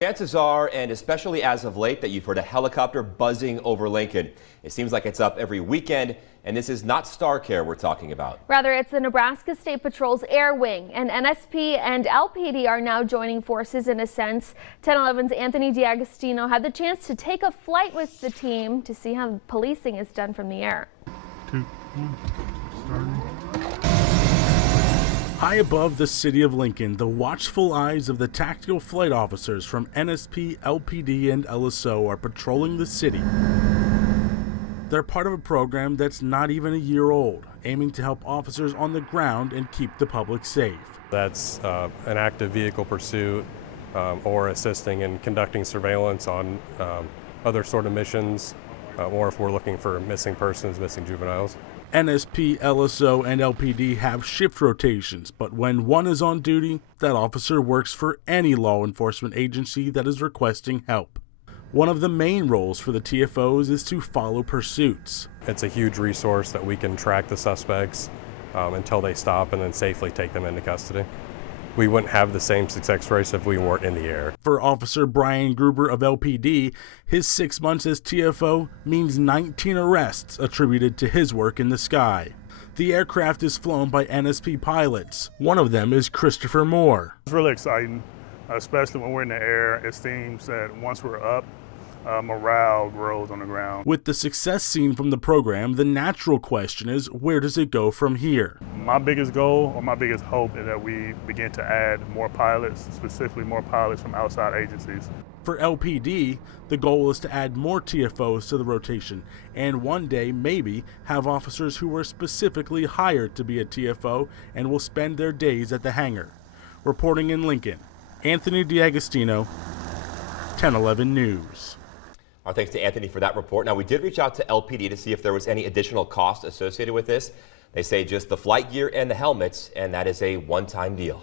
Chances are, and especially as of late, that you've heard a helicopter buzzing over Lincoln. It seems like it's up every weekend, and this is not StarCare we're talking about. Rather, it's the Nebraska State Patrol's Air Wing, and NSP and LPD are now joining forces in a sense. 1011's Anthony D'Agostino had the chance to take a flight with the team to see how policing is done from the air. 2, 1, starting. High above the city of Lincoln, the watchful eyes of the tactical flight officers from NSP, LPD, and LSO are patrolling the city. They're part of a program that's not even a year old, aiming to help officers on the ground and keep the public safe. That's an active vehicle pursuit or assisting in conducting surveillance on other sort of missions, or if we're looking for missing persons, missing juveniles. NSP, LSO, and LPD have shift rotations, but when one is on duty, that officer works for any law enforcement agency that is requesting help. One of the main roles for the TFOs is to follow pursuits. It's a huge resource that we can track the suspects until they stop and then safely take them into custody. We wouldn't have the same success rates if we weren't in the air. For Officer Brian Gruber of LPD, his 6 months as TFO means 19 arrests attributed to his work in the sky. The aircraft is flown by NSP pilots. One of them is Christopher Moore. It's really exciting, especially when we're in the air. It seems that once we're up, morale grows on the ground. With the success seen from the program, the natural question is, where does it go from here? My biggest goal, or my biggest hope, is that we begin to add more pilots, specifically more pilots from outside agencies. For LPD, the goal is to add more TFOs to the rotation, and one day maybe have officers who were specifically hired to be a TFO and will spend their days at the hangar. Reporting in Lincoln, Anthony D'Agostino, 1011 News. Our thanks to Anthony for that report. Now, we did reach out to LPD to see if there was any additional cost associated with this. They say just the flight gear and the helmets, and that is a one-time deal.